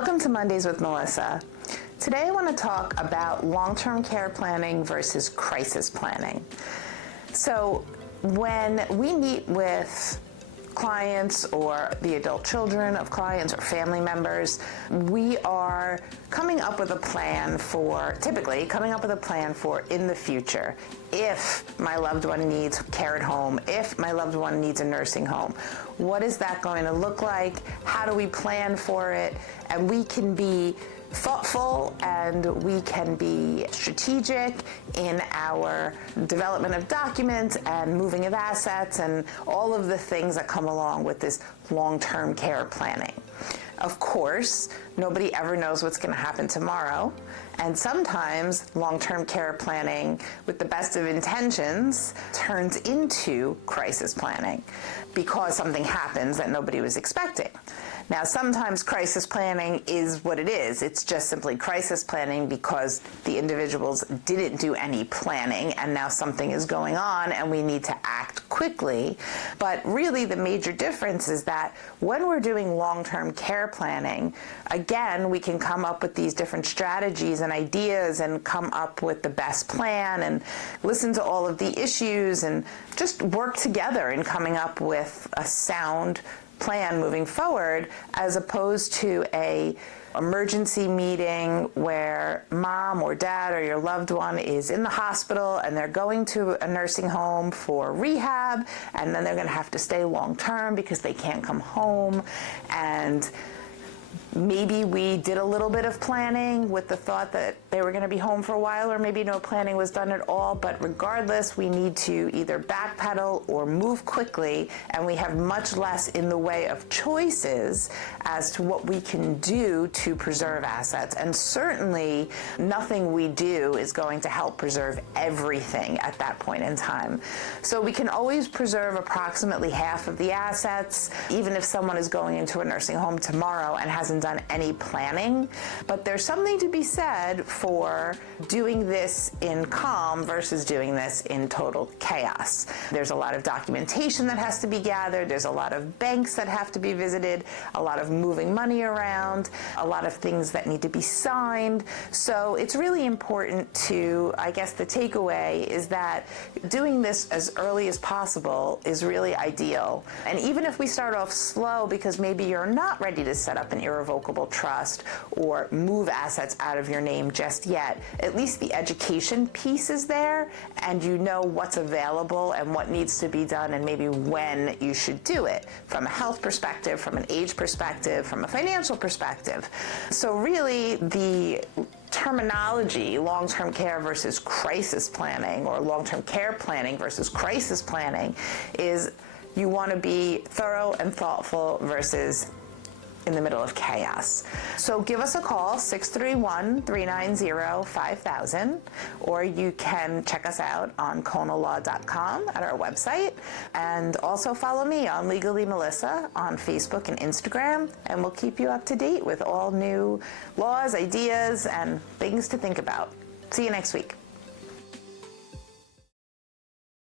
Welcome to Mondays with Melissa. Today I want to talk about long-term care planning versus crisis planning. So when we meet with clients or the adult children of clients or family members, we are typically coming up with a plan for in the future. If my loved one needs care at home, if my loved one needs a nursing home, what is that going to look like? How do we plan for it? And we can be thoughtful and we can be strategic in our development of documents and moving of assets and all of the things that come along with this long-term care planning. Of course, nobody ever knows what's going to happen tomorrow, and sometimes long-term care planning with the best of intentions turns into crisis planning because something happens that nobody was expecting. Now, sometimes crisis planning is what it is. It's just simply crisis planning because the individuals didn't do any planning and now something is going on and we need to act quickly. But really the major difference is that when we're doing long-term care planning, again, we can come up with these different strategies and ideas and come up with the best plan and listen to all of the issues and just work together in coming up with a sound plan moving forward, as opposed to a emergency meeting where mom or dad or your loved one is in the hospital and they're going to a nursing home for rehab, and then they're going to have to stay long term because they can't come home. And maybe we did a little bit of planning with the thought that they were going to be home for a while, or maybe no planning was done at all. But regardless, we need to either backpedal or move quickly, and we have much less in the way of choices as to what we can do to preserve assets. And certainly nothing we do is going to help preserve everything at that point in time. So we can always preserve approximately half of the assets, even if someone is going into a nursing home tomorrow and hasn't done any planning. But there's something to be said for doing this in calm versus doing this in total chaos. There's a lot of documentation that has to be gathered, there's a lot of banks that have to be visited, a lot of moving money around, a lot of things that need to be signed. So it's really important to, I guess the takeaway is that doing this as early as possible is really ideal. And even if we start off slow because maybe you're not ready to set up an irrevocable trust or move assets out of your name just yet, at least the education piece is there and you know what's available and what needs to be done and maybe when you should do it from a health perspective, from an age perspective, from a financial perspective. So really the terminology, long-term care versus crisis planning, or long-term care planning versus crisis planning, is you want to be thorough and thoughtful versus in the middle of chaos. So give us a call, 631-390-5000, or you can check us out on conalaw.com at our website, and also follow me on Legally Melissa on Facebook and Instagram, and we'll keep you up to date with all new laws, ideas, and things to think about. See you next week.